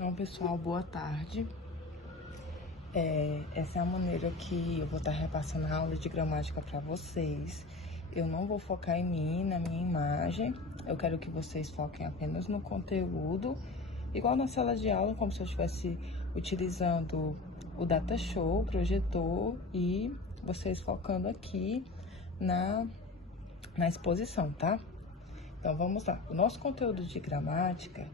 Então, pessoal, boa tarde. Essa é a maneira que eu vou estar repassando a aula de gramática para vocês. Eu não vou focar em mim, na minha imagem. Eu quero que vocês foquem apenas no conteúdo, igual na sala de aula, como se eu estivesse utilizando o Data Show, o projetor, e vocês focando aqui na exposição, tá? Então, vamos lá. O nosso conteúdo de gramática,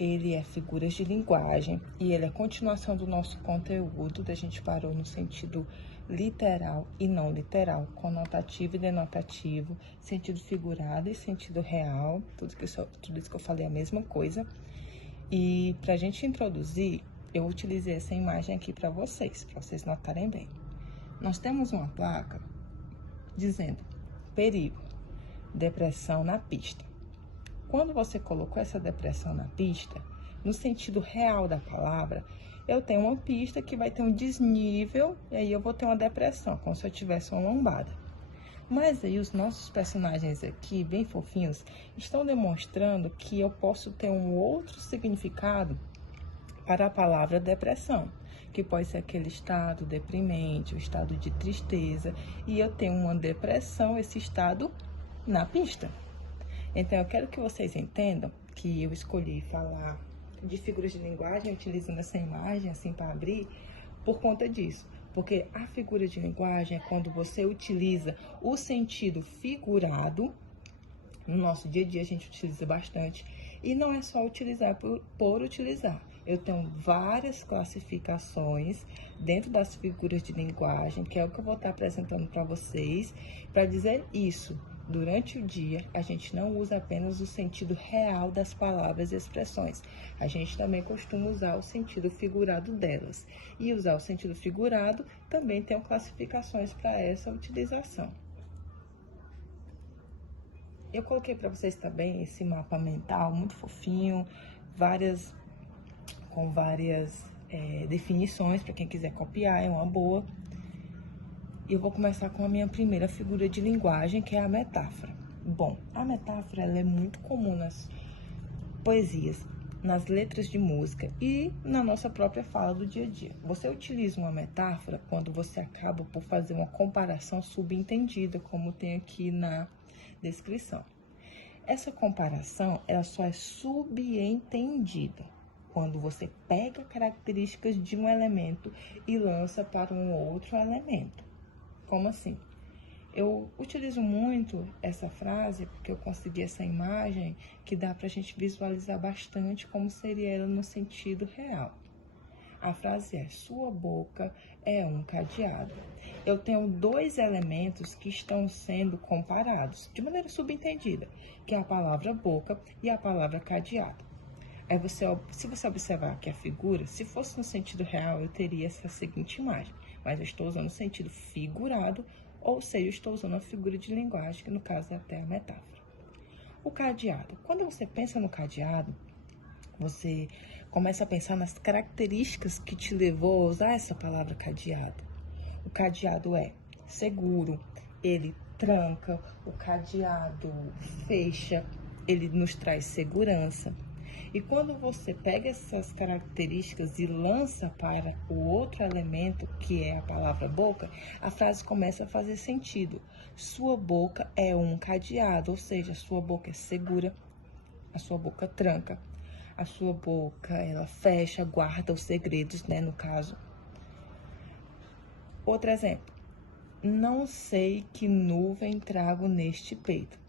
ele é figuras de linguagem e ele é continuação do nosso conteúdo. A gente parou no sentido literal e não literal, conotativo e denotativo, sentido figurado e sentido real. Tudo isso que eu falei é a mesma coisa. E para a gente introduzir, eu utilizei essa imagem aqui para vocês notarem bem. Nós temos uma placa dizendo perigo, depressão na pista. Quando você colocou essa depressão na pista, no sentido real da palavra, eu tenho uma pista que vai ter um desnível e aí eu vou ter uma depressão, como se eu tivesse uma lombada. Mas aí os nossos personagens aqui, bem fofinhos, estão demonstrando que eu posso ter um outro significado para a palavra depressão, que pode ser aquele estado deprimente, o estado de tristeza, e eu tenho uma depressão, esse estado na pista. Então, eu quero que vocês entendam que eu escolhi falar de figuras de linguagem utilizando essa imagem assim para abrir por conta disso. Porque a figura de linguagem é quando você utiliza o sentido figurado. No nosso dia a dia a gente utiliza bastante. E não é só utilizar por utilizar. Eu tenho várias classificações dentro das figuras de linguagem, que é o que eu vou estar apresentando para vocês, para dizer isso. Durante o dia, a gente não usa apenas o sentido real das palavras e expressões. A gente também costuma usar o sentido figurado delas. E usar o sentido figurado também tem classificações para essa utilização. Eu coloquei para vocês também esse mapa mental muito fofinho, com várias definições para quem quiser copiar, é uma boa. Eu vou começar com a minha primeira figura de linguagem, que é a metáfora. Bom, a metáfora ela é muito comum nas poesias, nas letras de música e na nossa própria fala do dia a dia. Você utiliza uma metáfora quando você acaba por fazer uma comparação subentendida, como tem aqui na descrição. Essa comparação, ela só é subentendida quando você pega características de um elemento e lança para um outro elemento. Como assim? Eu utilizo muito essa frase porque eu consegui essa imagem que dá para a gente visualizar bastante como seria ela no sentido real. A frase é: sua boca é um cadeado. Eu tenho dois elementos que estão sendo comparados de maneira subentendida, que é a palavra boca e a palavra cadeado. Aí se você observar aqui a figura, se fosse no sentido real, eu teria essa seguinte imagem. Mas eu estou usando o sentido figurado, ou seja, eu estou usando a figura de linguagem, que no caso é até a metáfora. O cadeado. Quando você pensa no cadeado, você começa a pensar nas características que te levou a usar essa palavra cadeado. O cadeado é seguro, ele tranca, o cadeado fecha, ele nos traz segurança. E quando você pega essas características e lança para o outro elemento, que é a palavra boca, a frase começa a fazer sentido. Sua boca é um cadeado, ou seja, a sua boca é segura, a sua boca tranca, a sua boca ela fecha, guarda os segredos, né, no caso. Outro exemplo. Não sei que nuvem trago neste peito.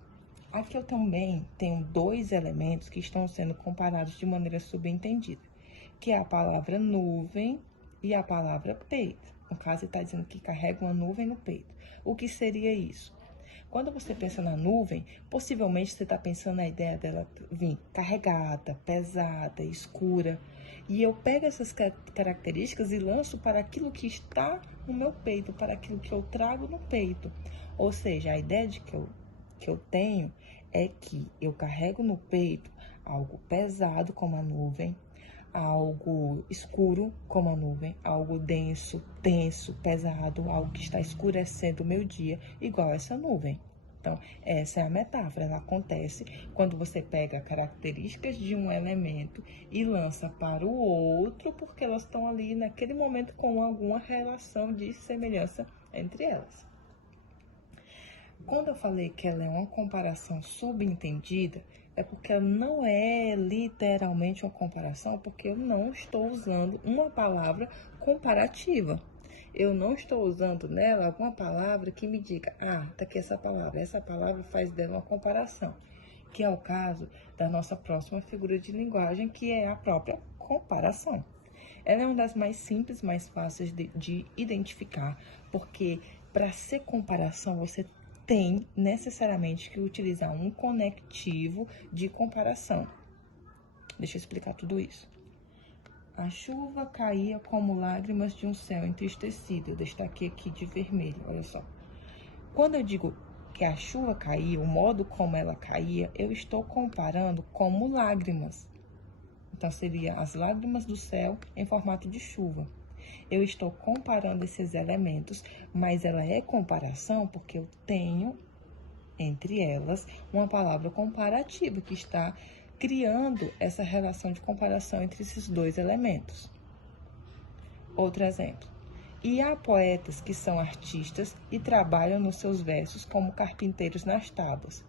Aqui eu também tenho dois elementos que estão sendo comparados de maneira subentendida, que é a palavra nuvem e a palavra peito. No caso, ele está dizendo que carrega uma nuvem no peito. O que seria isso? Quando você pensa na nuvem, possivelmente você está pensando na ideia dela vir carregada, pesada, escura. E eu pego essas características e lanço para aquilo que está no meu peito, para aquilo que eu trago no peito. Ou seja, a ideia de que eu tenho é que eu carrego no peito algo pesado como a nuvem, algo escuro como a nuvem, algo denso, tenso, pesado, algo que está escurecendo o meu dia, igual essa nuvem. Então, essa é a metáfora, ela acontece quando você pega características de um elemento e lança para o outro, porque elas estão ali naquele momento com alguma relação de semelhança entre elas. Quando eu falei que ela é uma comparação subentendida, é porque ela não é literalmente uma comparação, porque eu não estou usando uma palavra comparativa. Eu não estou usando nela alguma palavra que me diga, tá aqui essa palavra faz dela uma comparação, que é o caso da nossa próxima figura de linguagem, que é a própria comparação. Ela é uma das mais simples, mais fáceis de identificar, porque para ser comparação, você tem necessariamente que utilizar um conectivo de comparação. Deixa eu explicar tudo isso. A chuva caía como lágrimas de um céu entristecido. Eu destaquei aqui de vermelho, olha só. Quando eu digo que a chuva caía, o modo como ela caía, eu estou comparando como lágrimas. Então, seria as lágrimas do céu em formato de chuva. Eu estou comparando esses elementos, mas ela é comparação porque eu tenho, entre elas, uma palavra comparativa que está criando essa relação de comparação entre esses dois elementos. Outro exemplo. E há poetas que são artistas e trabalham nos seus versos como carpinteiros nas tábuas.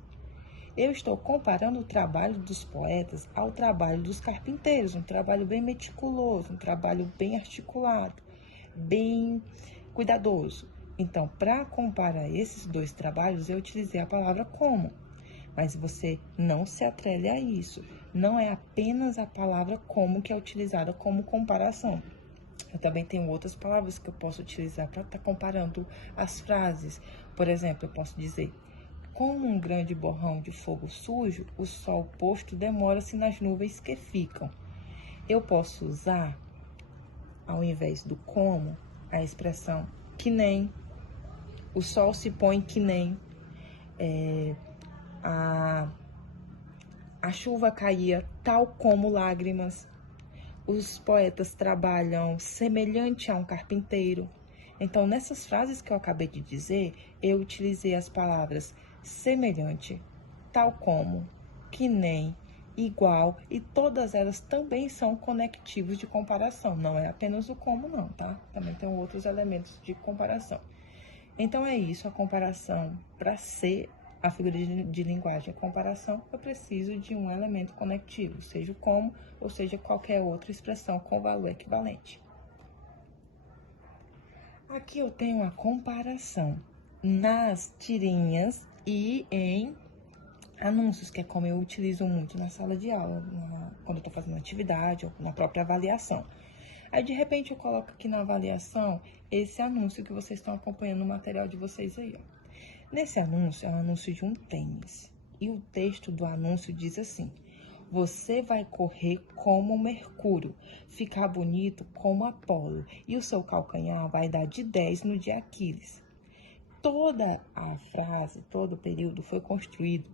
Eu estou comparando o trabalho dos poetas ao trabalho dos carpinteiros, um trabalho bem meticuloso, um trabalho bem articulado, bem cuidadoso. Então, para comparar esses dois trabalhos, eu utilizei a palavra como. Mas você não se atrele a isso. Não é apenas a palavra como que é utilizada como comparação. Eu também tenho outras palavras que eu posso utilizar para estar comparando as frases. Por exemplo, eu posso dizer, como um grande borrão de fogo sujo, o sol posto demora-se nas nuvens que ficam. Eu posso usar, ao invés do como, a expressão que nem, o sol se põe que nem, a chuva caía tal como lágrimas, os poetas trabalham semelhante a um carpinteiro. Então, nessas frases que eu acabei de dizer, eu utilizei as palavras semelhante, tal como, que nem, igual, e todas elas também são conectivos de comparação. Não é apenas o como, não, tá? Também tem outros elementos de comparação. Então, é isso, a comparação, para ser a figura de linguagem a comparação, eu preciso de um elemento conectivo, seja o como, ou seja, qualquer outra expressão com valor equivalente. Aqui eu tenho a comparação nas tirinhas e em anúncios, que é como eu utilizo muito na sala de aula, quando eu estou fazendo atividade ou na própria avaliação. Aí, de repente, eu coloco aqui na avaliação esse anúncio que vocês estão acompanhando no material de vocês aí, ó. Nesse anúncio, é um anúncio de um tênis. E o texto do anúncio diz assim, você vai correr como Mercúrio, ficar bonito como Apolo, e o seu calcanhar vai dar de 10 no de Aquiles. Toda a frase, todo o período foi construído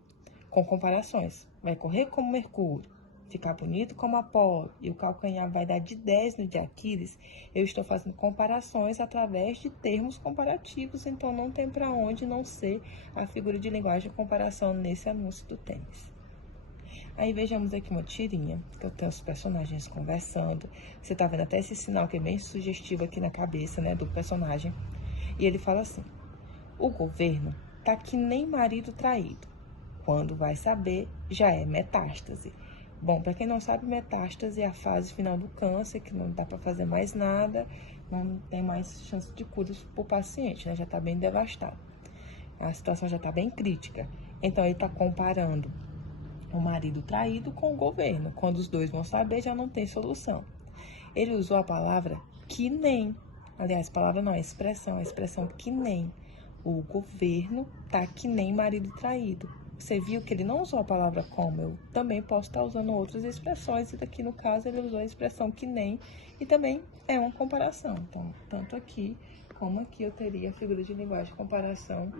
com comparações. Vai correr como Mercúrio, ficar bonito como Apolo, e o calcanhar vai dar de 10 no de Aquiles. Eu estou fazendo comparações através de termos comparativos, então não tem para onde não ser a figura de linguagem de comparação nesse anúncio do tênis. Aí vejamos aqui uma tirinha, que eu tenho os personagens conversando. Você tá vendo até esse sinal que é bem sugestivo aqui na cabeça, né, do personagem. E ele fala assim, o governo tá que nem marido traído. Quando vai saber, já é metástase. Bom, para quem não sabe, metástase é a fase final do câncer, que não dá para fazer mais nada, não tem mais chance de cura para o paciente, né? Já está bem devastado. A situação já está bem crítica. Então, ele está comparando o marido traído com o governo. Quando os dois vão saber, já não tem solução. Ele usou a palavra que nem. Aliás, palavra não, é expressão. A expressão que nem. O governo tá que nem marido traído. Você viu que ele não usou a palavra como, eu também posso estar usando outras expressões, e daqui no caso ele usou a expressão que nem, e também é uma comparação. Então, tanto aqui como aqui eu teria a figura de linguagem de comparação,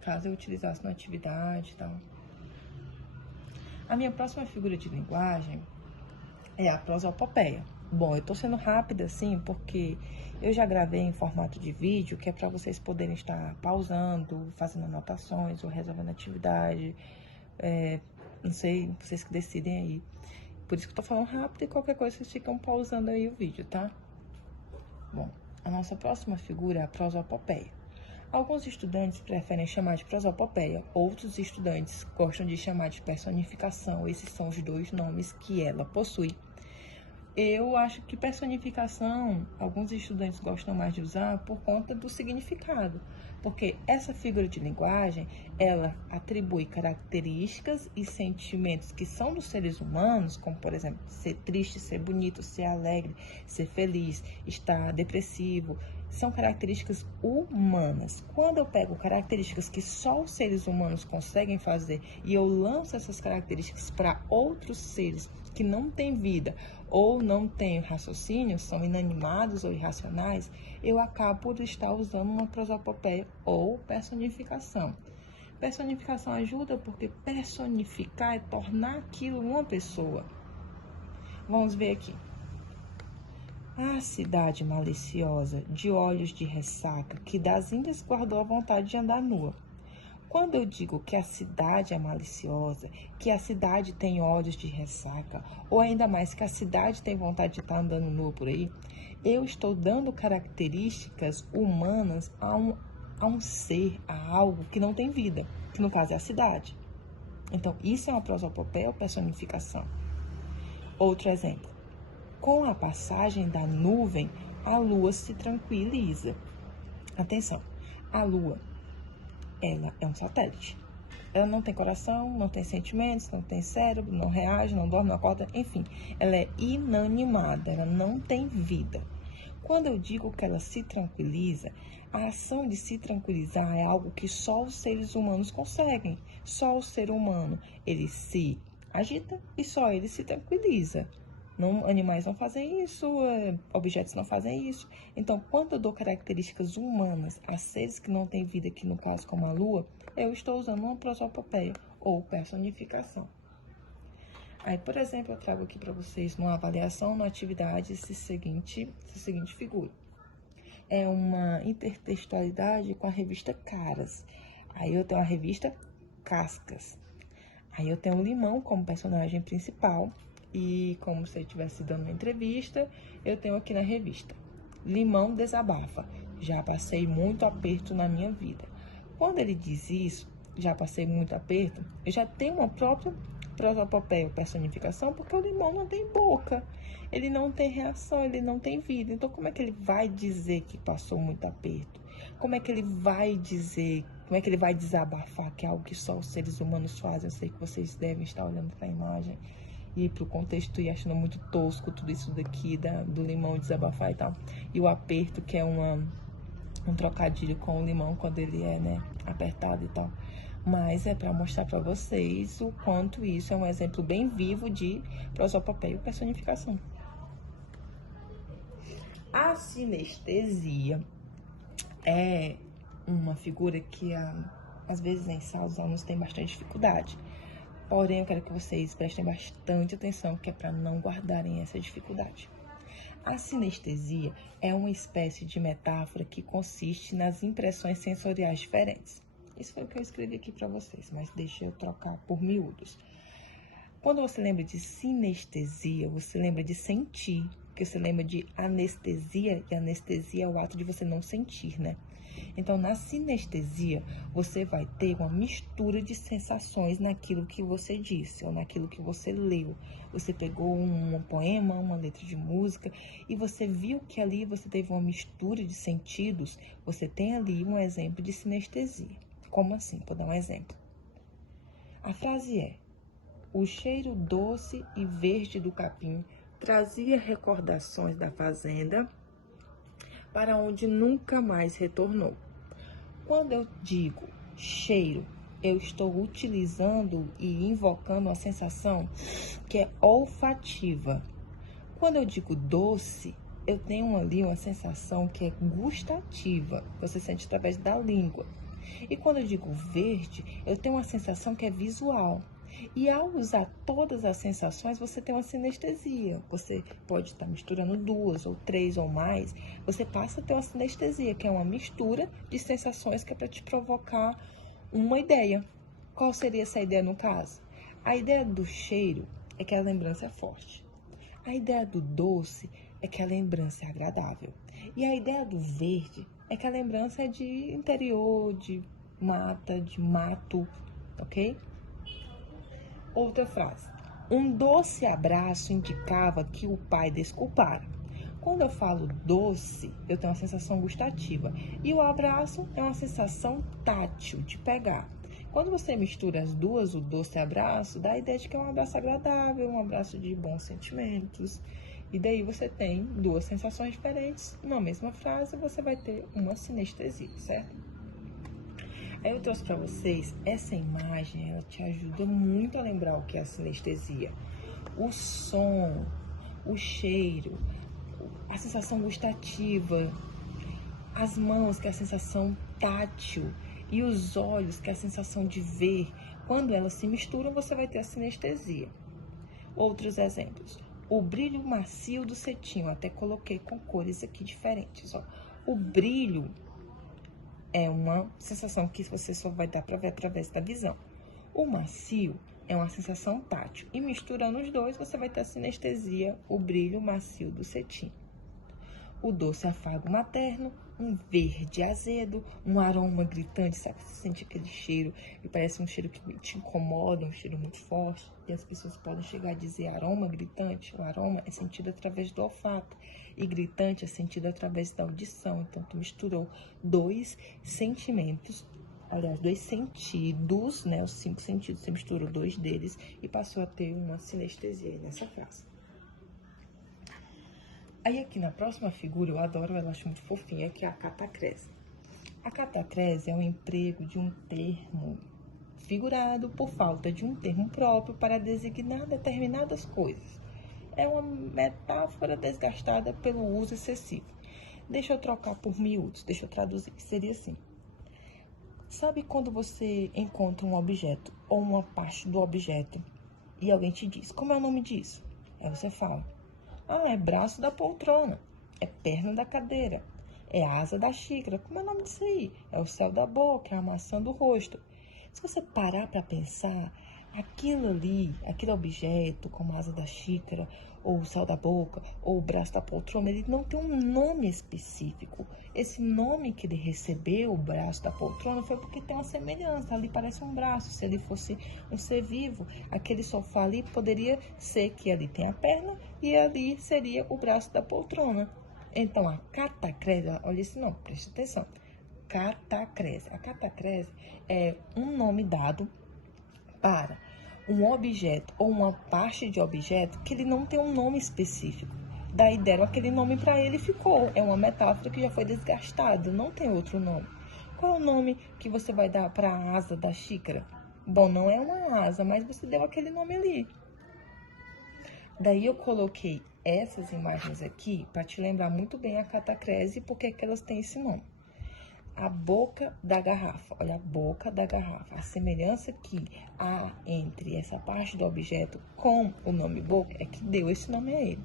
caso eu utilizasse na atividade e tal. A minha próxima figura de linguagem é a prosopopeia. Bom, eu tô sendo rápida assim porque eu já gravei em formato de vídeo, que é para vocês poderem estar pausando, fazendo anotações ou resolvendo atividade. Não sei, vocês que decidem aí. Por isso que eu tô falando rápido e qualquer coisa vocês ficam pausando aí o vídeo, tá? Bom, a nossa próxima figura é a prosopopeia. Alguns estudantes preferem chamar de prosopopeia, outros estudantes gostam de chamar de personificação. Esses são os dois nomes que ela possui. Eu acho que personificação, alguns estudantes gostam mais de usar por conta do significado, porque essa figura de linguagem, ela atribui características e sentimentos que são dos seres humanos, como, por exemplo, ser triste, ser bonito, ser alegre, ser feliz, estar depressivo, são características humanas. Quando eu pego características que só os seres humanos conseguem fazer e eu lanço essas características para outros seres que não têm vida ou não têm raciocínio, são inanimados ou irracionais, eu acabo por estar usando uma prosopopeia ou personificação. Personificação ajuda porque personificar é tornar aquilo uma pessoa. Vamos ver aqui. A cidade maliciosa, de olhos de ressaca, que das índias guardou a vontade de andar nua. Quando eu digo que a cidade é maliciosa, que a cidade tem olhos de ressaca, ou ainda mais que a cidade tem vontade de estar andando nua por aí, eu estou dando características humanas a um ser, a algo que não tem vida, que no caso é a cidade. Então, isso é uma prosopopeia ou personificação. Outro exemplo. Com a passagem da nuvem, a lua se tranquiliza. Atenção, a lua, ela é um satélite. Ela não tem coração, não tem sentimentos, não tem cérebro, não reage, não dorme, não acorda, enfim. Ela é inanimada, ela não tem vida. Quando eu digo que ela se tranquiliza, a ação de se tranquilizar é algo que só os seres humanos conseguem. Só o ser humano, ele se agita e só ele se tranquiliza. Não, animais não fazem isso, objetos não fazem isso. Então, quando eu dou características humanas a seres que não têm vida, que no caso como a lua, eu estou usando uma prosopopeia ou personificação. Aí, por exemplo, eu trago aqui para vocês uma avaliação na atividade essa seguinte figura. É uma intertextualidade com a revista Caras. Aí eu tenho a revista Cascas. Aí eu tenho o Limão como personagem principal. E como se eu estivesse dando uma entrevista, eu tenho aqui na revista. Limão desabafa. Já passei muito aperto na minha vida. Quando ele diz isso, já passei muito aperto, eu já tenho uma própria prosopopeia, personificação, porque o limão não tem boca. Ele não tem reação, ele não tem vida. Então, como é que ele vai dizer que passou muito aperto? Como é que ele vai dizer, como é que ele vai desabafar, que é algo que só os seres humanos fazem? Eu sei que vocês devem estar olhando para a imagem e para o contexto e achando muito tosco tudo isso daqui do limão desabafar e tal. E o aperto, que é um trocadilho com o limão quando ele é, né, apertado e tal. Mas é para mostrar para vocês o quanto isso é um exemplo bem vivo de prosopopeia ou personificação. A sinestesia é uma figura que às vezes em sala os alunos têm bastante dificuldade. Porém, eu quero que vocês prestem bastante atenção, que é para não guardarem essa dificuldade. A sinestesia é uma espécie de metáfora que consiste nas impressões sensoriais diferentes. Isso foi o que eu escrevi aqui para vocês, mas deixa eu trocar por miúdos. Quando você lembra de sinestesia, você lembra de sentir, porque você lembra de anestesia, e anestesia é o ato de você não sentir, né? Então, na sinestesia, você vai ter uma mistura de sensações naquilo que você disse ou naquilo que você leu. Você pegou um poema, uma letra de música e você viu que ali você teve uma mistura de sentidos. Você tem ali um exemplo de sinestesia. Como assim? Vou dar um exemplo. A frase é: o cheiro doce e verde do capim trazia recordações da fazenda para onde nunca mais retornou. Quando eu digo cheiro, eu estou utilizando e invocando a sensação que é olfativa. Quando eu digo doce, eu tenho ali uma sensação que é gustativa, você sente através da língua. E quando eu digo verde, eu tenho uma sensação que é visual. E ao usar todas as sensações, você tem uma sinestesia. Você pode estar misturando 2 ou 3 ou mais. Você passa a ter uma sinestesia, que é uma mistura de sensações que é para te provocar uma ideia. Qual seria essa ideia no caso? A ideia do cheiro é que a lembrança é forte. A ideia do doce é que a lembrança é agradável. E a ideia do verde é que a lembrança é de interior, de mata, de mato, ok? Outra frase. Um doce abraço indicava que o pai desculpara. Quando eu falo doce, eu tenho uma sensação gustativa. E o abraço é uma sensação tátil, de pegar. Quando você mistura as duas, o doce e o abraço, dá a ideia de que é um abraço agradável, um abraço de bons sentimentos. E daí você tem duas sensações diferentes. Na mesma frase, você vai ter uma sinestesia, certo? Aí eu trouxe para vocês essa imagem, ela te ajuda muito a lembrar o que é a sinestesia. O som, o cheiro, a sensação gustativa, as mãos, que é a sensação tátil, e os olhos, que é a sensação de ver. Quando elas se misturam, você vai ter a sinestesia. Outros exemplos. O brilho macio do cetim, eu até coloquei com cores aqui diferentes. Ó. O brilho é uma sensação que você só vai dar para ver através da visão. O macio é uma sensação tátil. E misturando os dois, você vai ter a sinestesia, o brilho macio do cetim. O doce afago materno, um verde azedo, um aroma gritante, sabe? Você sente aquele cheiro e parece um cheiro que te incomoda, um cheiro muito forte. E as pessoas podem chegar a dizer aroma gritante. O aroma é sentido através do olfato e gritante é sentido através da audição. Então, tu misturou dois sentimentos, aliás, dois sentidos, né? Os 5 sentidos, você misturou 2 deles e passou a ter uma sinestesia aí nessa frase. Aí aqui na próxima figura, eu adoro, ela acho muito fofinha, que é a catacrese. A catacrese é um emprego de um termo figurado por falta de um termo próprio para designar determinadas coisas. É uma metáfora desgastada pelo uso excessivo. Deixa eu trocar por miúdos, deixa eu traduzir, seria assim. Sabe quando você encontra um objeto ou uma parte do objeto e alguém te diz, como é o nome disso? Aí você fala, é braço da poltrona, é perna da cadeira, é asa da xícara. Como é o nome disso aí? É o céu da boca, é a maçã do rosto. Se você parar para pensar, aquilo ali, aquele objeto, como a asa da xícara, ou o céu da boca, ou o braço da poltrona, ele não tem um nome específico. Esse nome que ele recebeu, o braço da poltrona, foi porque tem uma semelhança. Ali parece um braço. Se ele fosse um ser vivo, aquele sofá ali poderia ser que ali tem a perna e ali seria o braço da poltrona. Então, a catacrese, olha esse nome, preste atenção. Catacrese. A catacrese é um nome dado para um objeto ou uma parte de objeto que ele não tem um nome específico. Daí deram aquele nome para ele e ficou. É uma metáfora que já foi desgastada, não tem outro nome. Qual é o nome que você vai dar para a asa da xícara? Bom, não é uma asa, mas você deu aquele nome ali. Daí eu coloquei essas imagens aqui para te lembrar muito bem a catacrese, porque é que elas têm esse nome. A boca da garrafa, olha a boca da garrafa, a semelhança que há entre essa parte do objeto com o nome boca é que deu esse nome a ele.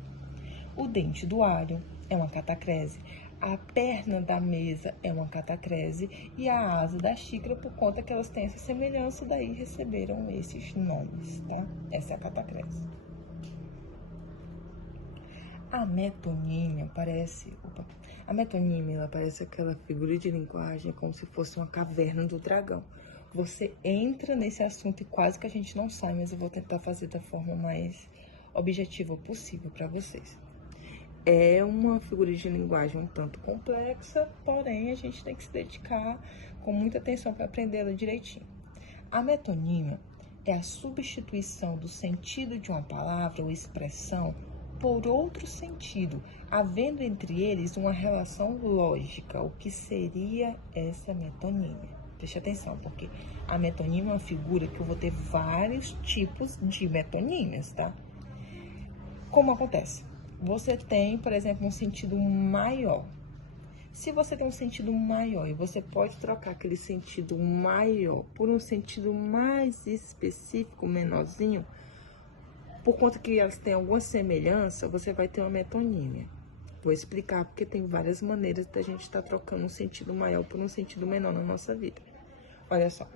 O dente do alho é uma catacrese, a perna da mesa é uma catacrese e a asa da xícara, por conta que elas têm essa semelhança, daí receberam esses nomes, tá? Essa é a catacrese. A metonímia parece... A metonímia, ela parece aquela figura de linguagem como se fosse uma caverna do dragão. Você entra nesse assunto e quase que a gente não sai, mas eu vou tentar fazer da forma mais objetiva possível para vocês. É uma figura de linguagem um tanto complexa, porém a gente tem que se dedicar com muita atenção para aprendê-la direitinho. A metonímia é a substituição do sentido de uma palavra ou expressão por outro sentido, havendo entre eles uma relação lógica. O que seria essa metonímia? Preste atenção, porque a metonímia é uma figura que eu vou ter vários tipos de metonímias, tá? Como acontece? Você tem, por exemplo, um sentido maior. Se você tem um sentido maior e você pode trocar aquele sentido maior por um sentido mais específico, menorzinho, por conta que elas têm alguma semelhança, você vai ter uma metonímia. Vou explicar porque tem várias maneiras da gente estar trocando um sentido maior por um sentido menor na nossa vida. Olha só.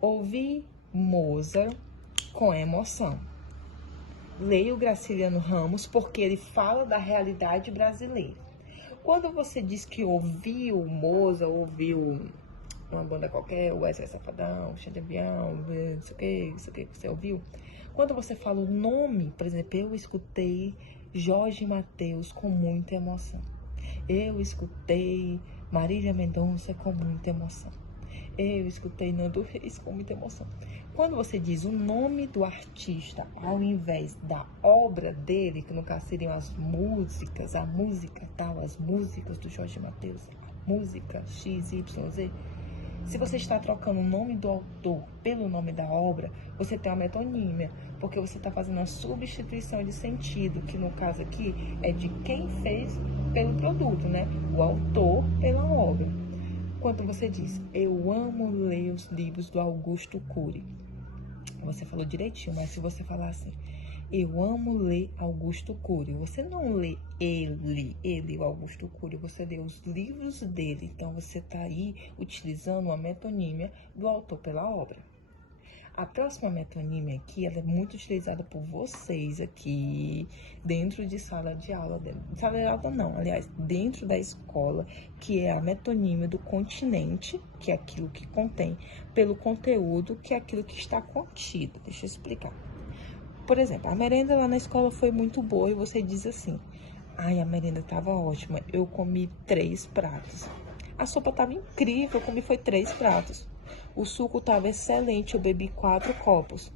Ouvi Mozart com emoção. Leio Graciliano Ramos porque ele fala da realidade brasileira. Quando você diz que ouviu Mozart, ouviu uma banda qualquer, o Wesley Safadão, Xandebião, isso que você ouviu. Quando você fala o nome, por exemplo, eu escutei Jorge Mateus com muita emoção. Eu escutei Marília Mendonça com muita emoção. Eu escutei Nando Reis com muita emoção. Quando você diz o nome do artista ao invés da obra dele, que no caso seriam as músicas, a música tal, as músicas do Jorge Mateus, a música XYZ, se você está trocando o nome do autor pelo nome da obra, você tem uma metonímia, porque você está fazendo uma substituição de sentido, que no caso aqui é de quem fez pelo produto, né? O autor pela obra. Quando você diz, eu amo ler os livros do Augusto Cury, você falou direitinho, mas se você falar assim, eu amo ler Augusto Cury, você não lê ele, o Augusto Cury, você lê os livros dele. Então, você está aí utilizando uma metonímia do autor pela obra. A próxima metonímia aqui, ela é muito utilizada por vocês aqui dentro de sala de aula. Sala de aula não, aliás, dentro da escola, que é a metonímia do continente, que é aquilo que contém, pelo conteúdo, que é aquilo que está contido. Deixa eu explicar. Por exemplo, a merenda lá na escola foi muito boa e você diz assim, ai, a merenda estava ótima, eu comi 3 pratos. A sopa estava incrível, eu comi foi 3 pratos. O suco estava excelente, eu bebi 4 copos.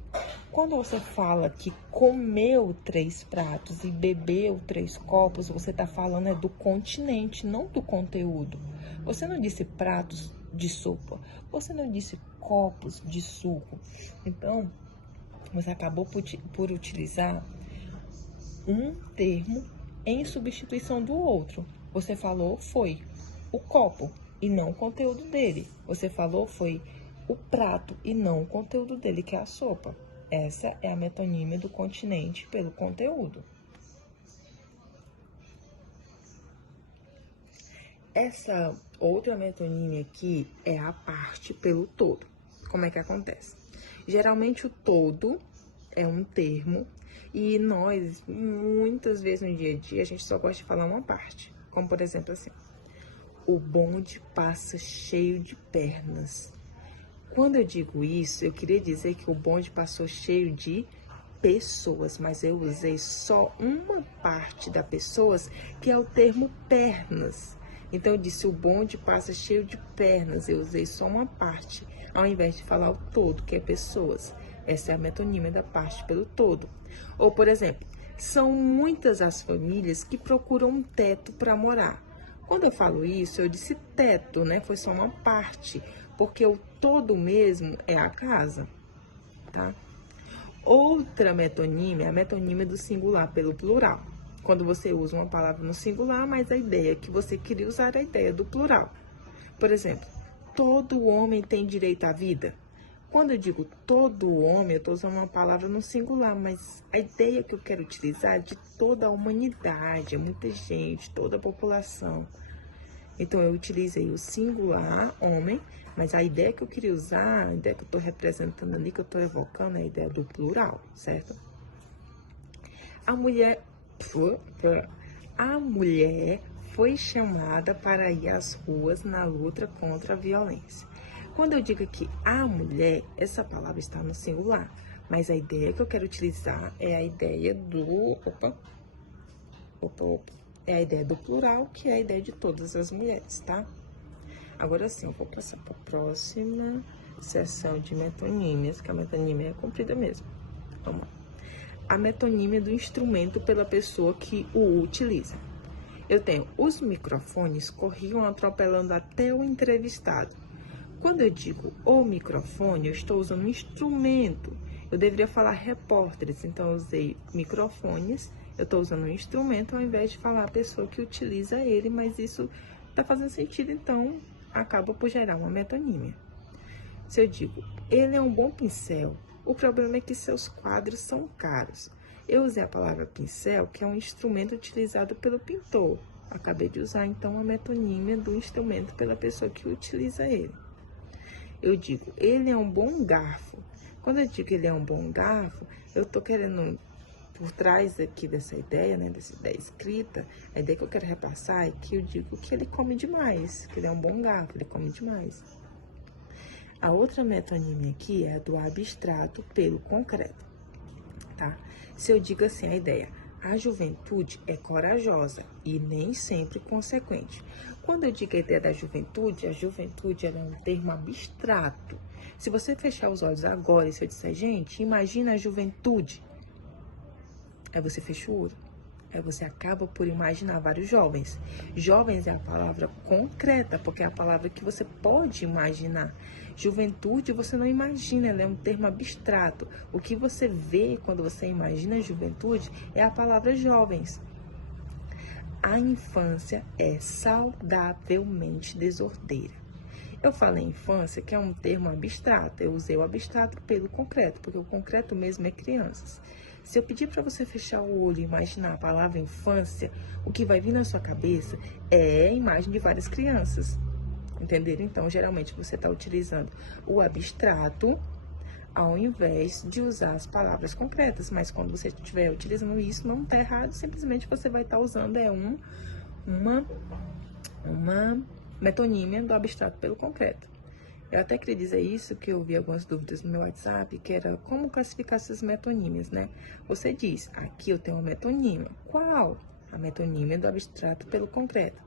Quando você fala que comeu 3 pratos e bebeu 3 copos, você está falando é do continente, não do conteúdo. Você não disse pratos de sopa, você não disse copos de suco. Então, você acabou por utilizar um termo em substituição do outro. Você falou foi o copo e não o conteúdo dele. Você falou foi o prato e não o conteúdo dele, que é a sopa. Essa é a metonímia do continente pelo conteúdo. Essa outra metonímia aqui é a parte pelo todo. Como é que acontece? Geralmente o todo é um termo e nós, muitas vezes no dia a dia, a gente só gosta de falar uma parte. Como por exemplo assim, o bonde passa cheio de pernas. Quando eu digo isso, eu queria dizer que o bonde passou cheio de pessoas, mas eu usei só uma parte da pessoas, que é o termo pernas. Então eu disse o bonde passa cheio de pernas, eu usei só uma parte, ao invés de falar o todo, que é pessoas. Essa é a metonímia da parte pelo todo. Ou, por exemplo, são muitas as famílias que procuram um teto para morar. Quando eu falo isso, eu disse teto, né? Foi só uma parte, porque o todo mesmo é a casa, tá? Outra metonímia é a metonímia do singular pelo plural. Quando você usa uma palavra no singular, mas a ideia que você queria usar é a ideia do plural. Por exemplo, todo homem tem direito à vida. Quando eu digo todo homem, eu estou usando uma palavra no singular, mas a ideia que eu quero utilizar é de toda a humanidade, é muita gente, toda a população. Então, eu utilizei o singular, homem, mas a ideia que eu queria usar, a ideia que eu estou representando ali, que eu estou evocando, é a ideia do plural, certo? A mulher foi chamada para ir às ruas na luta contra a violência. Quando eu digo aqui a mulher, essa palavra está no singular, mas a ideia que eu quero utilizar é a ideia do... É a ideia do plural, que é a ideia de todas as mulheres, tá? Agora sim, eu vou passar para a próxima seção de metonímias, que a metonímia é comprida mesmo. Vamos lá. A metonímia do instrumento pela pessoa que o utiliza. Eu tenho os microfones corriam atropelando até o entrevistado. Quando eu digo o microfone, eu estou usando um instrumento. Eu deveria falar repórteres, então eu usei microfones. Eu estou usando um instrumento ao invés de falar a pessoa que utiliza ele, mas isso tá fazendo sentido, então acaba por gerar uma metonímia. Se eu digo, ele é um bom pincel, o problema é que seus quadros são caros. Eu usei a palavra pincel, que é um instrumento utilizado pelo pintor. Acabei de usar, então, a metonímia do instrumento pela pessoa que utiliza ele. Eu digo, ele é um bom garfo. Quando eu digo que ele é um bom garfo, eu tô querendo, por trás aqui dessa ideia, né, dessa ideia escrita, a ideia que eu quero repassar é que eu digo que ele come demais, que ele é um bom garfo, ele come demais. A outra metonímia aqui é a do abstrato pelo concreto, tá? Se eu digo assim, a ideia, a juventude é corajosa e nem sempre consequente. Quando eu digo a ideia da juventude, ela é um termo abstrato. Se você fechar os olhos agora e se eu disser, gente, imagina a juventude, aí você fecha o olho. Aí você acaba por imaginar vários jovens. Jovens é a palavra concreta, porque é a palavra que você pode imaginar. Juventude você não imagina, ela é um termo abstrato. O que você vê quando você imagina juventude é a palavra jovens. A infância é saudavelmente desordeira. Eu falei infância, que é um termo abstrato. Eu usei o abstrato pelo concreto, porque o concreto mesmo é crianças. Se eu pedir para você fechar o olho e imaginar a palavra infância, o que vai vir na sua cabeça é a imagem de várias crianças. Entenderam? Então, geralmente você está utilizando o abstrato ao invés de usar as palavras concretas. Mas quando você estiver utilizando isso, não está errado. Simplesmente você vai estar usando uma metonímia do abstrato pelo concreto. Eu até queria dizer isso, que eu vi algumas dúvidas no meu WhatsApp, que era como classificar essas metonímias, né? Você diz, aqui eu tenho uma metonímia. Qual? A metonímia do abstrato pelo concreto.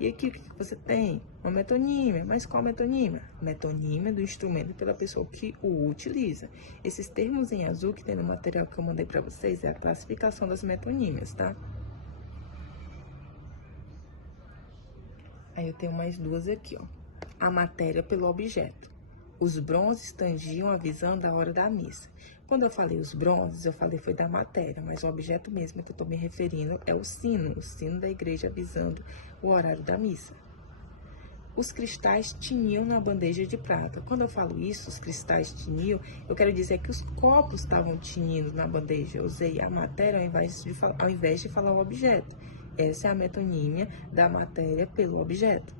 E aqui o que você tem? Uma metonímia. Mas qual metonímia? Metonímia do instrumento pela pessoa que o utiliza. Esses termos em azul que tem no material que eu mandei para vocês é a classificação das metonímias, tá? Aí eu tenho mais duas aqui, ó. A matéria pelo objeto. Os bronzes tangiam avisando a hora da missa. Quando eu falei os bronzes, eu falei foi da matéria, mas o objeto mesmo que eu estou me referindo é o sino da igreja avisando o horário da missa. Os cristais tiniam na bandeja de prata. Quando eu falo isso, os cristais tiniam, eu quero dizer que os copos estavam tinindo na bandeja. Eu usei a matéria ao invés de falar o objeto. Essa é a metonímia da matéria pelo objeto.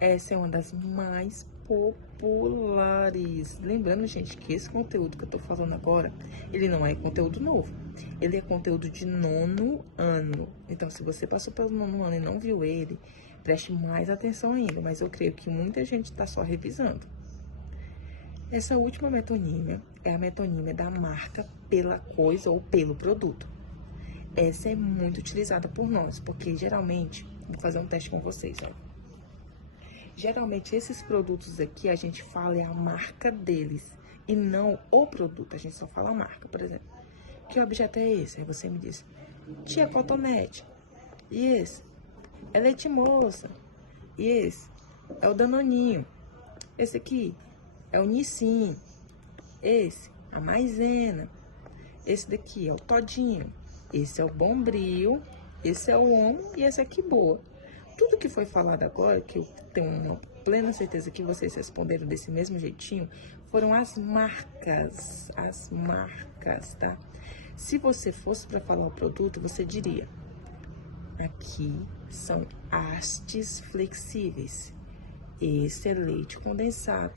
Essa é uma das mais populares. Lembrando, gente, que esse conteúdo que eu tô falando agora, ele não é conteúdo novo. Ele é conteúdo de 9º ano. Então, se você passou pelo 9º ano e não viu ele, preste mais atenção ainda. Mas eu creio que muita gente tá só revisando. Essa última metonímia é a metonímia da marca pela coisa ou pelo produto. Essa é muito utilizada por nós, porque geralmente, vou fazer um teste com vocês, ó. Geralmente, esses produtos aqui, a gente fala é a marca deles e não o produto. A gente só fala a marca, por exemplo. Que objeto é esse? Aí você me diz, tia Cotonete. E esse? É leite moça. E esse? É o Danoninho. Esse aqui é o Nissin. Esse, a Maisena. Esse daqui é o Todinho. Esse é o Bombril. Esse é o Omo e esse aqui Boa. Tudo que foi falado agora, que eu tenho uma plena certeza que vocês responderam desse mesmo jeitinho, foram as marcas, tá? Se você fosse para falar o produto, você diria, aqui são hastes flexíveis, esse é leite condensado,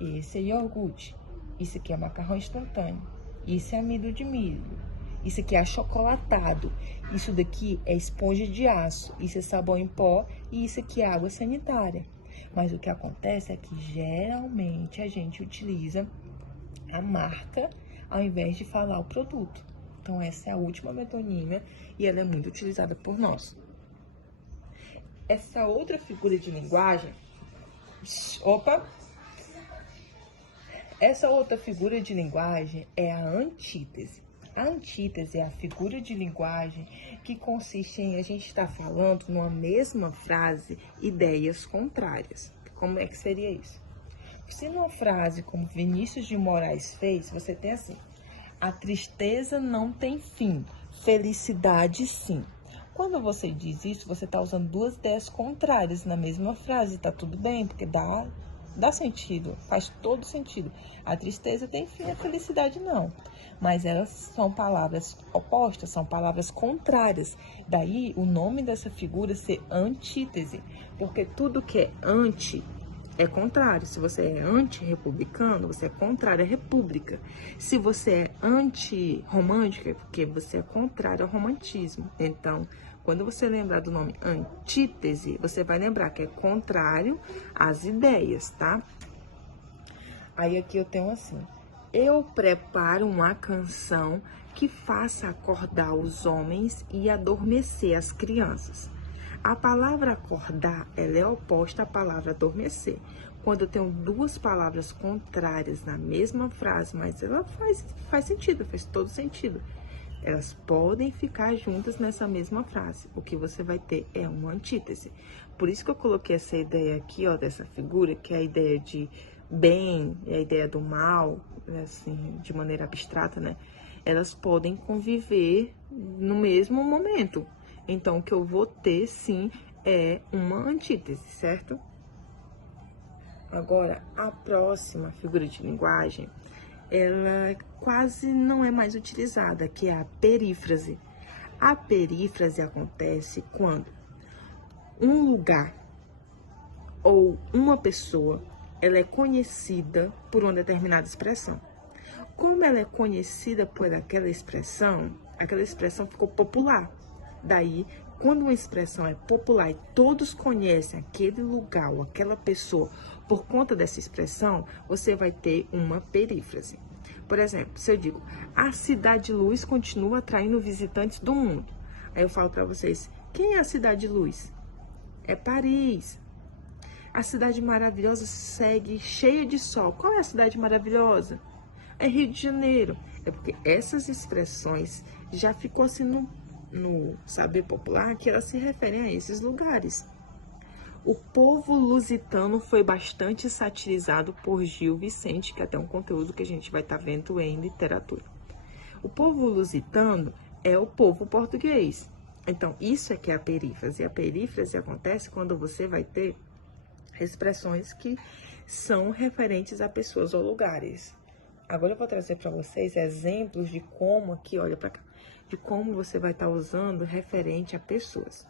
esse é iogurte, isso aqui é macarrão instantâneo, isso é amido de milho. Isso aqui é achocolatado, isso daqui é esponja de aço, isso é sabão em pó e isso aqui é água sanitária. Mas o que acontece é que geralmente a gente utiliza a marca ao invés de falar o produto. Então essa é a última metonímia e ela é muito utilizada por nós. Essa outra figura de linguagem, essa outra figura de linguagem é a antítese. A antítese é a figura de linguagem que consiste em a gente estar falando numa mesma frase ideias contrárias. Como é que seria isso? Se numa frase como Vinícius de Moraes fez, você tem assim, a tristeza não tem fim, felicidade sim. Quando você diz isso, você está usando duas ideias contrárias na mesma frase. Tá tudo bem, porque dá sentido, faz todo sentido. A tristeza tem fim, a felicidade não. Mas elas são palavras opostas, são palavras contrárias. Daí o nome dessa figura ser antítese, porque tudo que é anti é contrário. Se você é anti-republicano, você é contrário à república. Se você é anti-romântica, é porque você é contrário ao romantismo. Então, quando você lembrar do nome antítese, você vai lembrar que é contrário às ideias, tá? Aí aqui eu tenho assim: eu preparo uma canção que faça acordar os homens e adormecer as crianças. A palavra acordar, ela é oposta à palavra adormecer. Quando eu tenho duas palavras contrárias na mesma frase, mas ela faz sentido, faz todo sentido. Elas podem ficar juntas nessa mesma frase. O que você vai ter é uma antítese. Por isso que eu coloquei essa ideia aqui, ó, dessa figura, que é a ideia de bem e a ideia do mal, assim, de maneira abstrata, né? Elas podem conviver no mesmo momento. Então, o que eu vou ter, sim, é uma antítese, certo? Agora, a próxima figura de linguagem, ela quase não é mais utilizada, que é a perífrase. A perífrase acontece quando um lugar ou uma pessoa, ela é conhecida por uma determinada expressão. Como ela é conhecida por aquela expressão ficou popular. Daí, quando uma expressão é popular e todos conhecem aquele lugar ou aquela pessoa por conta dessa expressão, você vai ter uma perífrase. Por exemplo, se eu digo, a Cidade Luz continua atraindo visitantes do mundo. Aí eu falo para vocês, quem é a Cidade Luz? É Paris. A Cidade Maravilhosa segue cheia de sol. Qual é a Cidade Maravilhosa? É Rio de Janeiro. É porque essas expressões já ficou assim no saber popular que elas se referem a esses lugares. O povo lusitano foi bastante satirizado por Gil Vicente, que é até um conteúdo que a gente vai estar vendo em literatura. O povo lusitano é o povo português. Então, isso é que é a perífrase. A perífrase acontece quando você vai ter expressões que são referentes a pessoas ou lugares. Agora eu vou trazer para vocês exemplos de como aqui, olha para cá, de como você vai estar usando referente a pessoas.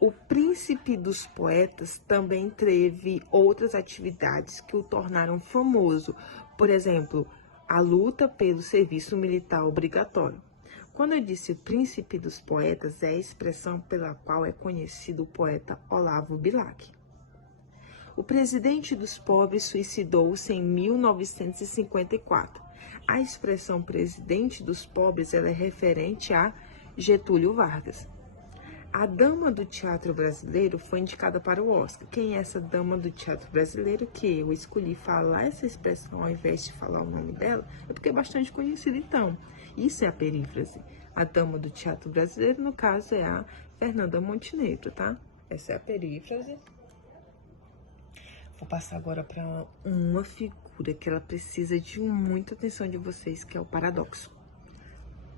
O Príncipe dos Poetas também teve outras atividades que o tornaram famoso. Por exemplo, a luta pelo serviço militar obrigatório. Quando eu disse o Príncipe dos Poetas, é a expressão pela qual é conhecido o poeta Olavo Bilac. O presidente dos pobres suicidou-se em 1954. A expressão presidente dos pobres ela é referente a Getúlio Vargas. A dama do teatro brasileiro foi indicada para o Oscar. Quem é essa dama do teatro brasileiro? Que eu escolhi falar essa expressão ao invés de falar o nome dela, é porque é bastante conhecida. Então, isso é a perífrase. A dama do teatro brasileiro, no caso, é a Fernanda Montenegro, tá? Essa é a perífrase. Vou passar agora para uma figura que ela precisa de muita atenção de vocês, que é o paradoxo.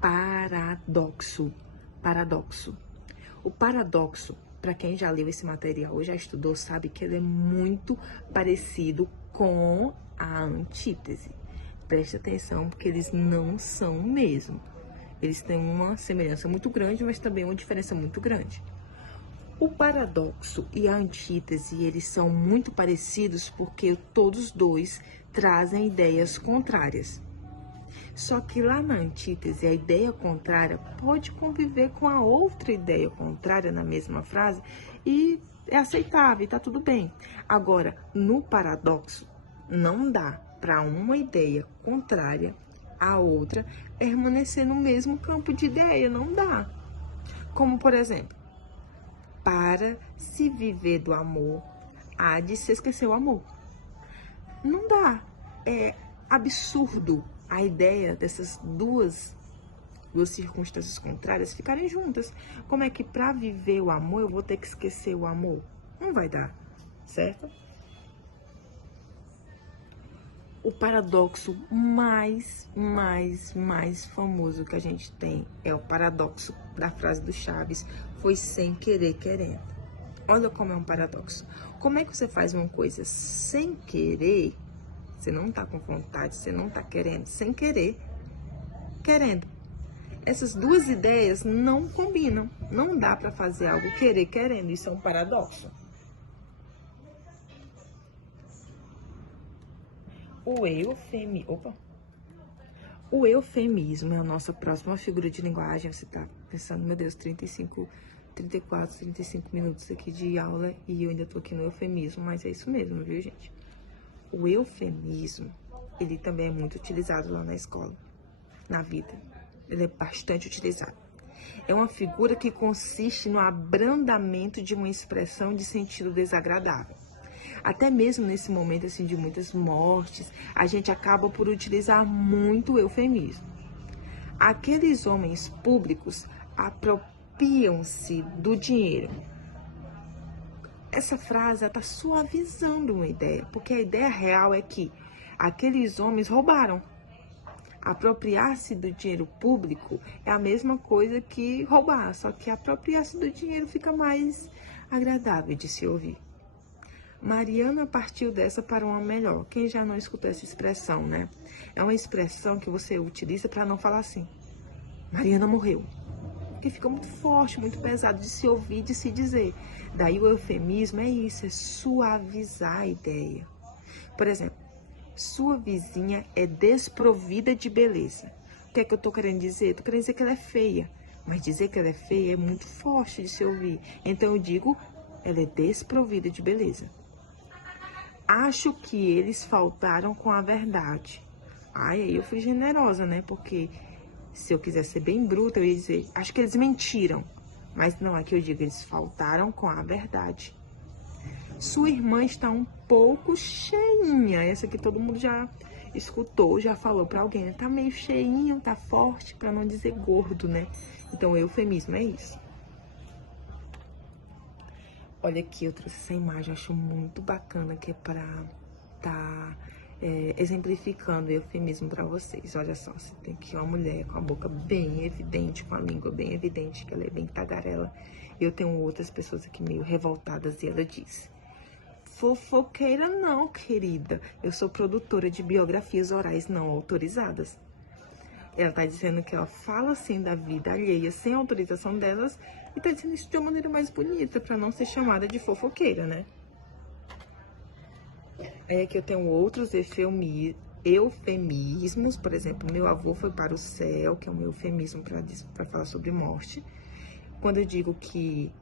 Paradoxo. Paradoxo. O paradoxo, para quem já leu esse material ou já estudou, sabe que ele é muito parecido com a antítese. Preste atenção, porque eles não são o mesmo. Eles têm uma semelhança muito grande, mas também uma diferença muito grande. O paradoxo e a antítese, eles são muito parecidos porque todos dois trazem ideias contrárias. Só que lá na antítese, a ideia contrária pode conviver com a outra ideia contrária na mesma frase e é aceitável, e tá tudo bem. Agora, no paradoxo, não dá para uma ideia contrária à outra permanecer no mesmo campo de ideia, não dá. Como, por exemplo, para se viver do amor, há de se esquecer o amor. Não dá. É absurdo a ideia dessas duas circunstâncias contrárias ficarem juntas. Como é que para viver o amor eu vou ter que esquecer o amor? Não vai dar, certo? O paradoxo mais famoso que a gente tem é o paradoxo da frase do Chaves, foi sem querer querendo. Olha como é um paradoxo. Como é que você faz uma coisa sem querer? Você não tá com vontade, você não tá querendo, sem querer, querendo. Essas duas ideias não combinam. Não dá para fazer algo querer querendo. Isso é um paradoxo. O eufemismo é a nossa próxima figura de linguagem. Você tá pensando, meu Deus, 34, 35 minutos aqui de aula e eu ainda tô aqui no eufemismo, mas é isso mesmo, viu, gente? O eufemismo, ele também é muito utilizado lá na escola, na vida. Ele é bastante utilizado. É uma figura que consiste no abrandamento de uma expressão de sentido desagradável. Até mesmo nesse momento assim, de muitas mortes, a gente acaba por utilizar muito o eufemismo. Aqueles homens públicos apropriam-se do dinheiro. Essa frase está suavizando uma ideia, porque a ideia real é que aqueles homens roubaram. Apropriar-se do dinheiro público é a mesma coisa que roubar, só que apropriar-se do dinheiro fica mais agradável de se ouvir. Mariana partiu dessa para uma melhor. Quem já não escutou essa expressão, né? É uma expressão que você utiliza para não falar assim. Mariana morreu. Porque fica muito forte, muito pesado de se ouvir, de se dizer. Daí o eufemismo é isso, é suavizar a ideia. Por exemplo, sua vizinha é desprovida de beleza. O que é que eu tô querendo dizer? Eu tô querendo dizer que ela é feia. Mas dizer que ela é feia é muito forte de se ouvir. Então eu digo, ela é desprovida de beleza. Acho que eles faltaram com a verdade. Aí eu fui generosa, né? Porque se eu quiser ser bem bruta, eu ia dizer, acho que eles mentiram. Mas não, aqui eu digo, eles faltaram com a verdade. Sua irmã está um pouco cheinha. Essa aqui todo mundo já escutou, já falou pra alguém, né? Tá meio cheinho, tá forte, pra não dizer gordo, né? Então, o eufemismo é isso. Olha aqui, eu trouxe essa imagem, eu acho muito bacana, que é pra tá exemplificando o eufemismo pra vocês. Olha só, você tem aqui uma mulher com a boca bem evidente, com a língua bem evidente, que ela é bem tagarela. Eu tenho outras pessoas aqui meio revoltadas e ela diz: fofoqueira não, querida. Eu sou produtora de biografias orais não autorizadas. Ela tá dizendo que ela fala assim da vida alheia sem autorização delas e tá dizendo isso de uma maneira mais bonita, pra não ser chamada de fofoqueira, né? É que eu tenho outros eufemismos, por exemplo, meu avô foi para o céu, que é um eufemismo para falar sobre morte. Quando eu digo que,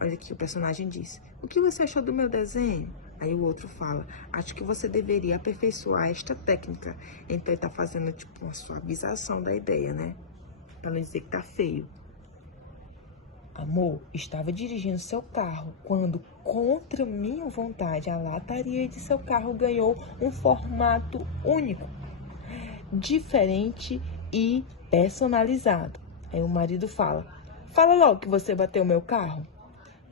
olha aqui, o personagem diz: o que você achou do meu desenho? Aí o outro fala: acho que você deveria aperfeiçoar esta técnica. Então ele tá fazendo tipo uma suavização da ideia, né? Para não dizer que tá feio. Amor, estava dirigindo seu carro quando, contra minha vontade, a lataria de seu carro ganhou um formato único, diferente e personalizado. Aí o marido fala: fala logo que você bateu meu carro.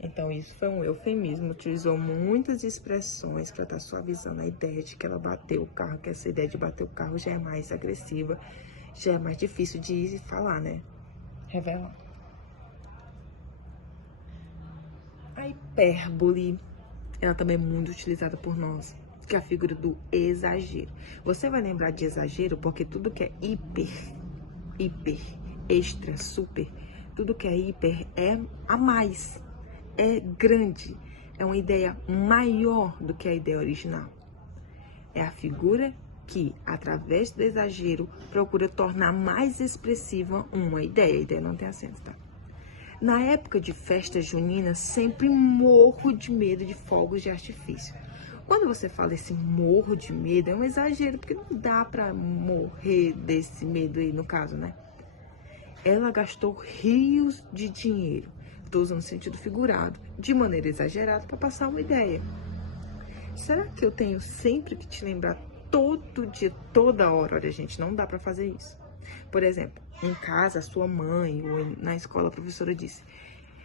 Então isso foi um eufemismo, utilizou muitas expressões para estar suavizando a ideia de que ela bateu o carro, que essa ideia de bater o carro já é mais agressiva, já é mais difícil de falar, né? Revela. A hipérbole, ela também é muito utilizada por nós, que é a figura do exagero. Você vai lembrar de exagero porque tudo que é hiper, extra, super, tudo que é hiper é a mais, é grande, é uma ideia maior do que a ideia original. É a figura que, através do exagero, procura tornar mais expressiva uma ideia. A ideia não tem acento, tá? Na época de festa junina, sempre morro de medo de fogos de artifício. Quando você fala esse morro de medo, é um exagero, porque não dá pra morrer desse medo aí, no caso, né? Ela gastou rios de dinheiro, estou usando no sentido figurado, de maneira exagerada, para passar uma ideia. Será que eu tenho sempre que te lembrar todo dia, toda hora? Olha, gente, não dá pra fazer isso. Por exemplo, em casa, a sua mãe, ou na escola, a professora disse: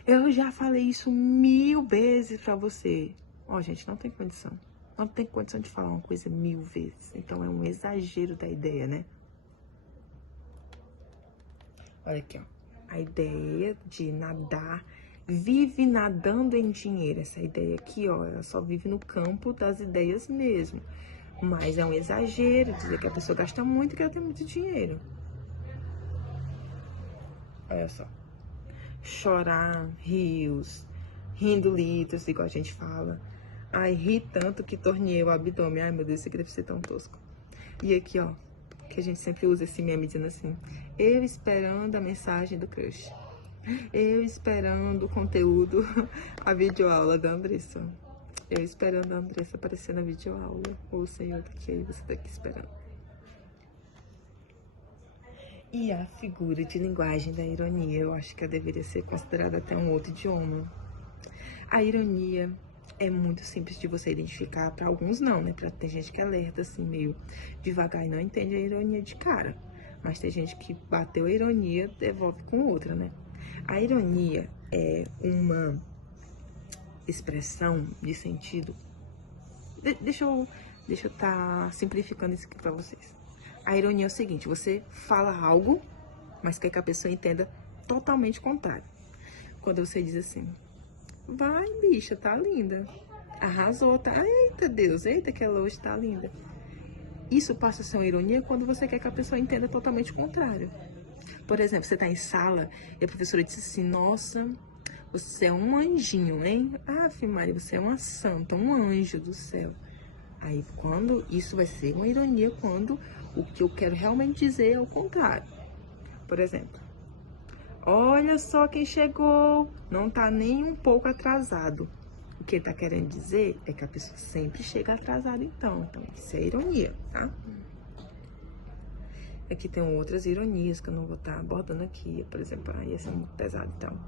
eu já falei isso 1000 vezes pra você. Ó, gente, não tem condição. não tem condição de falar uma coisa 1000 vezes. Então, é um exagero da ideia, né? Olha aqui, ó. A ideia de nadar, vive nadando em dinheiro. Essa ideia aqui, ó, ela só vive no campo das ideias mesmo. Mas é um exagero dizer que a pessoa gasta muito e que ela tem muito dinheiro. Olha só. Chorar rios, rindo litros, igual a gente fala. Ai, ri tanto que torneei o abdômen. Ai, meu Deus, isso aqui deve ser tão tosco. E aqui, ó, que a gente sempre usa esse meme dizendo assim: eu esperando a mensagem do crush. Eu esperando o conteúdo, a videoaula da Andressa. Eu esperando a Andressa aparecer na videoaula. Ô, Senhor, tá aqui, você tá aqui esperando. E a figura de linguagem da ironia, eu acho que ela deveria ser considerada até um outro idioma. A ironia é muito simples de você identificar, para alguns não, né? Tem gente que alerta assim, meio devagar e não entende a ironia de cara. Mas tem gente que bateu a ironia, devolve com outra, né? A ironia é uma expressão de sentido. Deixa eu estar simplificando isso aqui para vocês. A ironia é o seguinte: você fala algo, mas quer que a pessoa entenda totalmente contrário. Quando você diz assim: vai, bicha, tá linda. Arrasou, tá? Eita Deus, eita que ela hoje tá linda. Isso passa a ser uma ironia quando você quer que a pessoa entenda totalmente o contrário. Por exemplo, você tá em sala e a professora disse assim: nossa, você é um anjinho, hein? Ah, Maria, você é uma santa, um anjo do céu. Aí, quando isso vai ser uma ironia, quando o que eu quero realmente dizer é o contrário. Por exemplo: olha só quem chegou, não tá nem um pouco atrasado. O que ele tá querendo dizer é que a pessoa sempre chega atrasada, então isso é ironia, tá? Aqui tem outras ironias que eu não vou estar abordando aqui, por exemplo, ia ser muito pesado, então.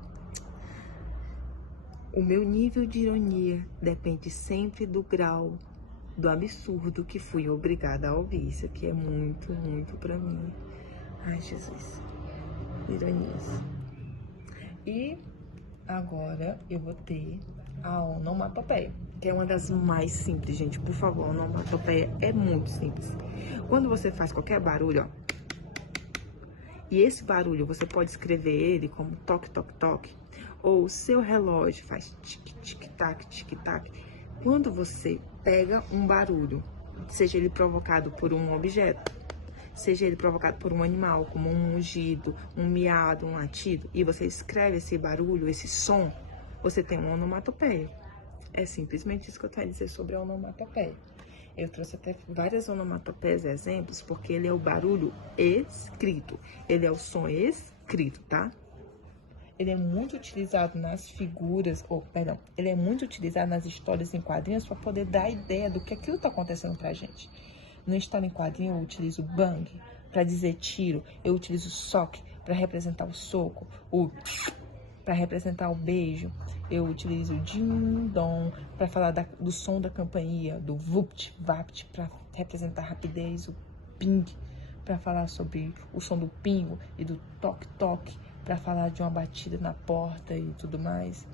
O meu nível de ironia depende sempre do grau do absurdo que fui obrigada a ouvir. Isso aqui é muito, muito pra mim. Ai, Jesus. Ironias. E agora eu vou ter a onomatopeia, que é uma das mais simples, gente. Por favor, a onomatopeia é muito simples. Quando você faz qualquer barulho, ó, e esse barulho você pode escrever ele como toque, toque, toque, ou o seu relógio faz tic, tic, tac, tic, tac. Quando você pega um barulho, seja ele provocado por um objeto, seja ele provocado por um animal, como um mugido, um miado, um latido, e você escreve esse barulho, esse som, você tem uma onomatopeia. É simplesmente isso que eu tenho a dizer sobre a onomatopeia. Eu trouxe até várias onomatopeias, exemplos, porque ele é o barulho escrito. Ele é o som escrito, tá? Ele é muito utilizado nas figuras, ele é muito utilizado nas histórias em quadrinhos para poder dar a ideia do que aquilo tá acontecendo pra gente. Na história em quadrinho eu utilizo bang para dizer tiro, eu utilizo sock para representar o soco, o para representar o beijo, eu utilizo o din-dom para falar do som da campainha, do vupt, vapt para representar a rapidez, o ping para falar sobre o som do pingo e do toque-toque para falar de uma batida na porta e tudo mais.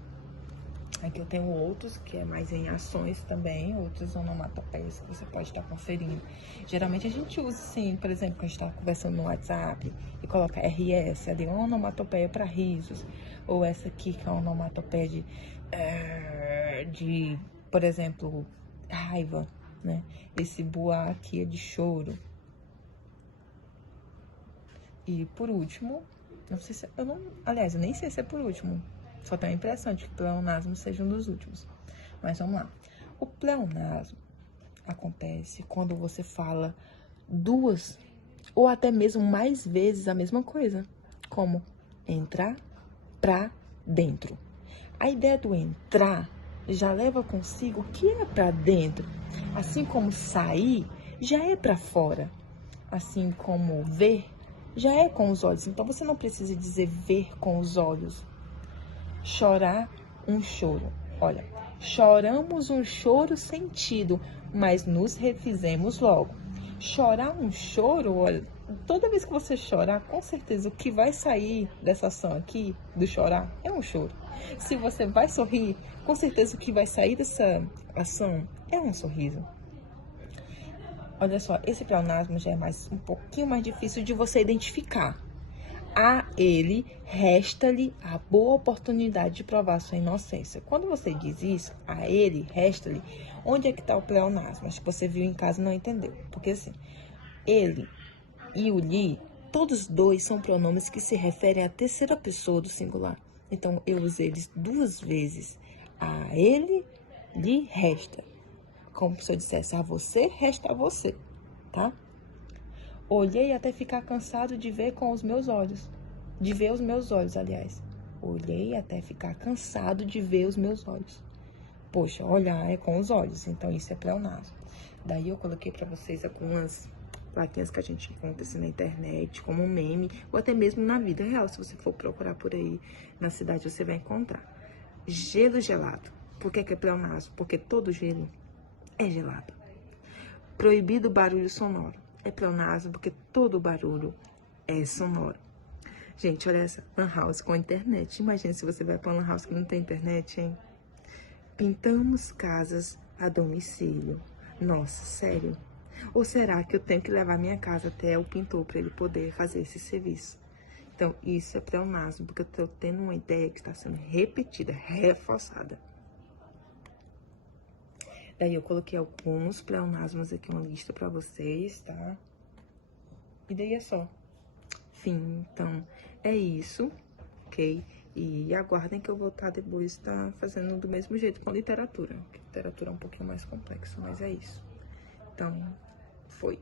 Aqui eu tenho outros, que é mais em ações também, outros onomatopeias que você pode estar conferindo. Geralmente a gente usa, sim, por exemplo, quando a gente está conversando no WhatsApp e coloca RS, ali uma onomatopeia para risos. Ou essa aqui, que é uma onomatopeia de, por exemplo, raiva, né? Esse boa aqui é de choro. E por último, não sei se, aliás, eu nem sei se é por último. Só tenho a impressão de que o pleonasmo seja um dos últimos. Mas vamos lá. O pleonasmo acontece quando você fala duas ou até mesmo mais vezes a mesma coisa. Como entrar pra dentro. A ideia do entrar já leva consigo o que é pra dentro. Assim como sair já é pra fora. Assim como ver já é com os olhos. Então você não precisa dizer ver com os olhos. Chorar um choro. Olha, choramos um choro sentido, mas nos refizemos logo. Chorar um choro, olha, Toda vez que você chorar, com certeza o que vai sair dessa ação aqui, do chorar, é um choro. Se você vai sorrir, com certeza o que vai sair dessa ação é um sorriso. Olha só, esse pleonasmo já é um pouquinho mais difícil de você identificar. A ele resta-lhe a boa oportunidade de provar sua inocência. Quando você diz isso, a ele resta-lhe, onde é que está o pleonasmo? Acho que você viu em casa e não entendeu. Porque assim, ele e o lhe, todos dois são pronomes que se referem à terceira pessoa do singular. Então, eu usei eles duas vezes. A ele lhe resta. Como se eu dissesse a você, resta a você, tá? Olhei até ficar cansado de ver com os meus olhos. De ver os meus olhos, aliás. Olhei até ficar cansado de ver os meus olhos. Poxa, olhar é com os olhos, então isso é pleonasmo. Daí eu coloquei pra vocês algumas plaquinhas que a gente encontra assim na internet, como um meme, ou até mesmo na vida real. Se você for procurar por aí na cidade, você vai encontrar. Gelo gelado. Por que é pleonasmo? Porque todo gelo é gelado. Proibido barulho sonoro. É pleonasmo porque todo barulho é sonoro. Gente, olha essa, lan house com internet. Imagina se você vai para uma lan house que não tem internet, hein? Pintamos casas a domicílio. Nossa, sério? Ou será que eu tenho que levar minha casa até o pintor para ele poder fazer esse serviço? Então, isso é pleonasmo, porque eu estou tendo uma ideia que está sendo repetida, reforçada. Daí eu coloquei alguns pleonasmos aqui, uma lista pra vocês, tá? E daí é só. Fim, então, é isso, ok? E aguardem que eu vou estar depois fazendo do mesmo jeito com literatura. Literatura é um pouquinho mais complexa, mas é isso. Então, foi.